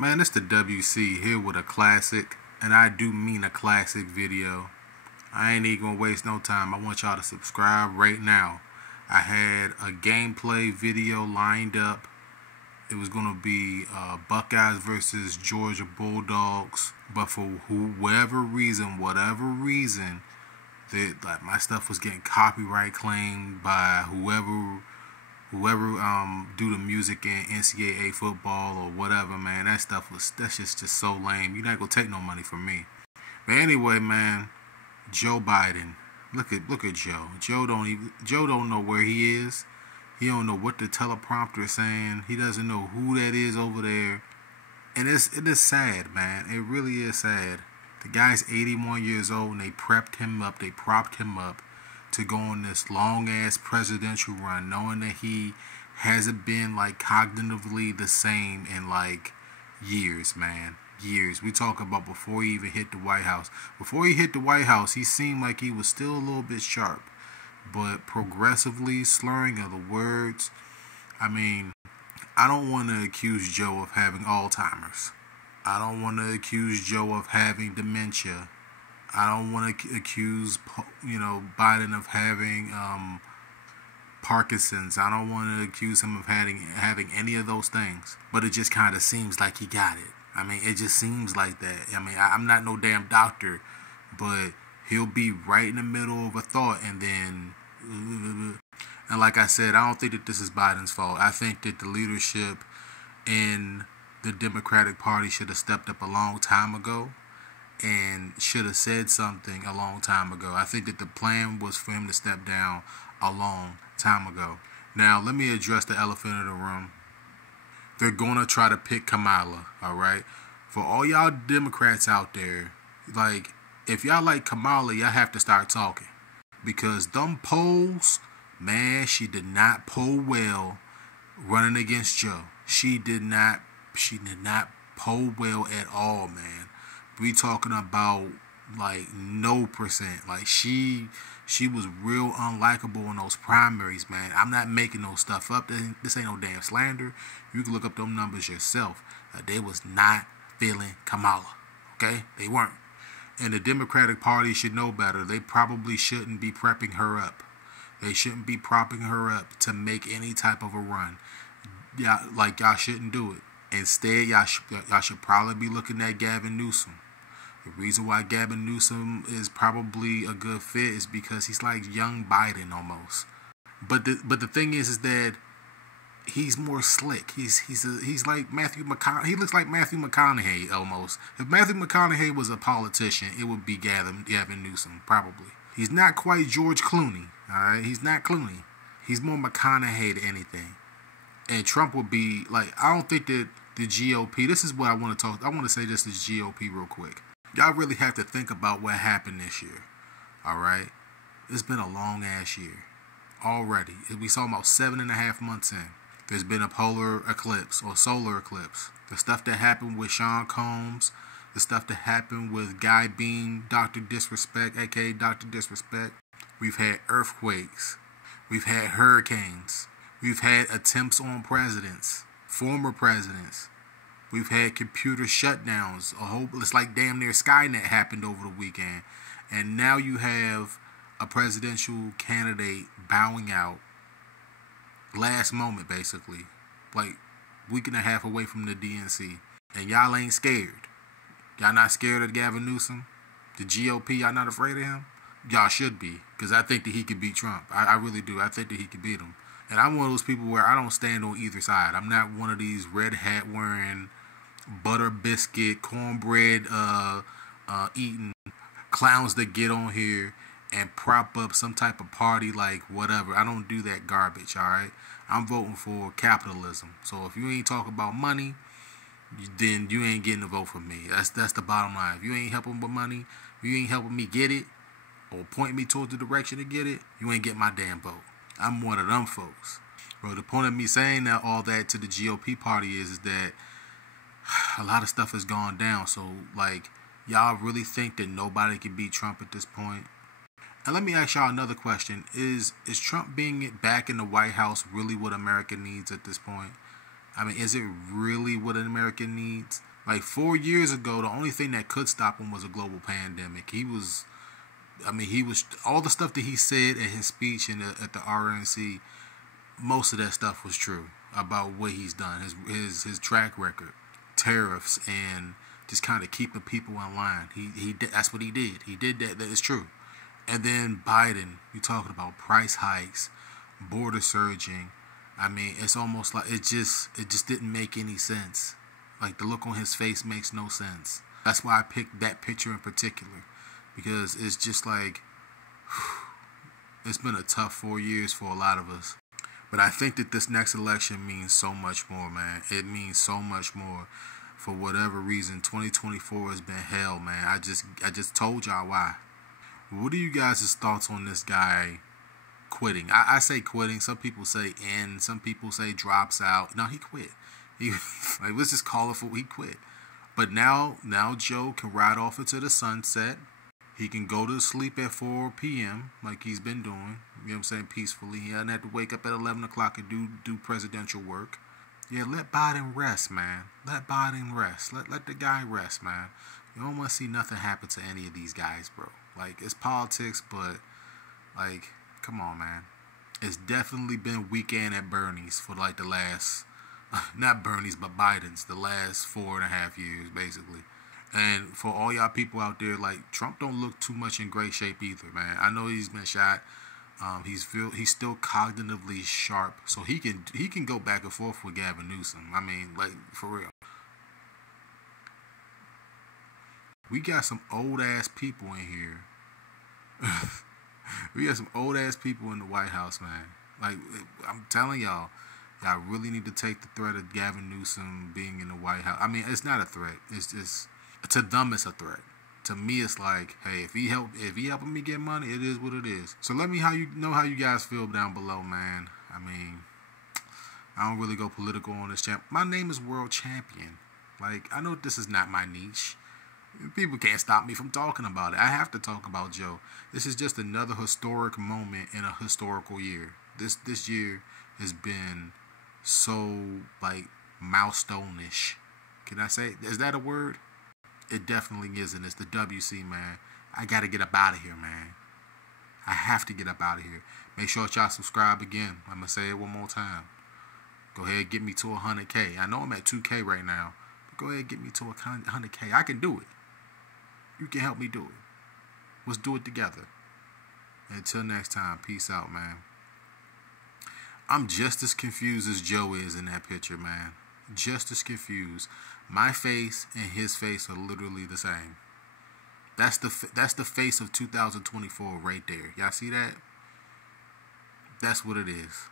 Man, it's the WC here with a classic, and I do mean a classic video. I ain't even gonna waste no time. I want y'all to subscribe right now. I had a gameplay video lined up. It was gonna be Buckeyes versus Georgia Bulldogs, but for whatever reason, that like my stuff was getting copyright claimed by whoever do the music in NCAA football or whatever, man. That's just so lame. You're not gonna take no money from me. But anyway, man, Joe Biden. Look at Joe. Joe don't know where he is. He don't know what the teleprompter is saying. He doesn't know who that is over there. And it is sad, man. It really is sad. The guy's 81 years old and they propped him up to go on this long ass presidential run, knowing that he hasn't been like cognitively the same in like years, man. Years. We talk about before he even hit the White House. Before he hit the White House, he seemed like he was still a little bit sharp, but progressively slurring of the words. I mean, I don't want to accuse Joe of having Alzheimer's. I don't want to accuse Joe of having dementia. I don't want to accuse, Biden of having Parkinson's. I don't want to accuse him of having any of those things. But it just kind of seems like he got it. I mean, it just seems like that. I mean, I'm not no damn doctor, but he'll be right in the middle of a thought and then... And like I said, I don't think that this is Biden's fault. I think that the leadership in the Democratic Party should have stepped up a long time ago and should have said something a long time ago. I think that the plan was for him to step down a long time ago. Now, let me address the elephant in the room. They're going to try to pick Kamala, all right? For all y'all Democrats out there, like, if y'all like Kamala, y'all have to start talking. Because them polls, man, she did not poll well running against Joe. She did not poll well at all, man. We talking about like no percent. Like she was real unlikable in those primaries, man. I'm not making no stuff up. This ain't no damn slander. You can look up them numbers yourself. They was not feeling Kamala. Okay? They weren't. And the Democratic Party should know better. They probably shouldn't be prepping her up. They shouldn't be propping her up to make any type of a run. Y'all shouldn't do it. Instead, y'all should probably be looking at Gavin Newsom. The reason why Gavin Newsom is probably a good fit is because he's like young Biden almost. But the thing is that he's more slick. He's like Matthew McConaughey. He looks like Matthew McConaughey almost. If Matthew McConaughey was a politician, it would be Gavin Newsom probably. He's not quite George Clooney. All right, he's not Clooney. He's more McConaughey than anything. And Trump would be like, I don't think that the GOP. This is what I want to talk. I want to say this to GOP real quick. Y'all really have to think about what happened this year. All right, it's been a long ass year already. We saw about 7.5 months in. There's been a polar eclipse or solar eclipse. The stuff that happened with Sean Combs, the stuff that happened with Guy Bean, Dr. Disrespect, aka Dr. Disrespect. We've had earthquakes. We've had hurricanes. We've had attempts on presidents, former presidents. We've had computer shutdowns. It's like damn near Skynet happened over the weekend. And now you have a presidential candidate bowing out last moment, basically. Like week and a half away from the DNC. And y'all ain't scared. Y'all not scared of Gavin Newsom? The GOP, y'all not afraid of him? Y'all should be. Because I think that he could beat Trump. I really do. I think that he could beat him. And I'm one of those people where I don't stand on either side. I'm not one of these red hat wearing, butter biscuit, cornbread eating clowns that get on here and prop up some type of party like whatever. I don't do that garbage, all right? I'm voting for capitalism. So if you ain't talking about money, then you ain't getting a vote from me. That's the bottom line. If you ain't helping with money, if you ain't helping me get it, or point me towards the direction to get it, you ain't getting my damn vote. I'm one of them folks. Bro, the point of me saying that all that to the GOP party is that a lot of stuff has gone down. So, like, y'all really think that nobody can beat Trump at this point? And let me ask y'all another question. Is Trump being back in the White House really what America needs at this point? I mean, is it really what an American needs? Like 4 years ago, the only thing that could stop him was a global pandemic. He was all the stuff that he said in his speech at the RNC. Most of that stuff was true about what he's done, his track record, tariffs, and just kind of keeping people in line. He did, that's what he did. He did that. That is true. And then Biden, you talking about price hikes, border surging. I mean, it's almost like it just didn't make any sense. Like the look on his face makes no sense. That's why I picked that picture in particular, because it's just like it's been a tough 4 years for a lot of us. But I think that this next election means so much more, man. It means so much more. For whatever reason, 2024 has been hell, man. I just told y'all why. What are you guys' thoughts on this guy quitting? I say quitting. Some people say end. Some people say drops out. No, he quit. Like, let's just call it for he quit. But now Joe can ride off into the sunset. He can go to sleep at 4 p.m. like he's been doing. You know what I'm saying? Peacefully. He doesn't have to wake up at 11 o'clock and do presidential work. Yeah, let Biden rest, man. Let Biden rest. Let the guy rest, man. You don't want to see nothing happen to any of these guys, bro. Like, it's politics, but, like, come on, man. It's definitely been weekend at Bernie's for, like, the last, not Bernie's, but Biden's, the last 4.5 years, basically. And for all y'all people out there, like, Trump don't look too much in great shape either, man. I know he's been shot. He's still cognitively sharp, so he can go back and forth with Gavin Newsom. I mean, like, for real. We got some old ass people in here. We got some old ass people in the White House, man. Like, I'm telling y'all really need to take the threat of Gavin Newsom being in the White House. I mean, it's not a threat. It's just, to them, it's a threat. To me, it's like, hey, if he helping me get money, it is what it is. So let me know how you guys feel down below, man. I mean, I don't really go political on this channel. My name is World Champion. Like, I know this is not my niche. People can't stop me from talking about it. I have to talk about Joe. This is just another historic moment in a historical year. This year has been so, like, milestone-ish. Can I say, is that a word? It definitely isn't. It's the WC, man. I got to get up out of here, man. I have to get up out of here. Make sure y'all subscribe again. I'm going to say it one more time. Go ahead and get me to 100K. I know I'm at 2K right now. But go ahead and get me to 100K. I can do it. You can help me do it. Let's do it together. Until next time, peace out, man. I'm just as confused as Joe is in that picture, man. Just as confused. My face and his face are literally the same. That's the face of 2024 right there. Y'all see that? That's what it is.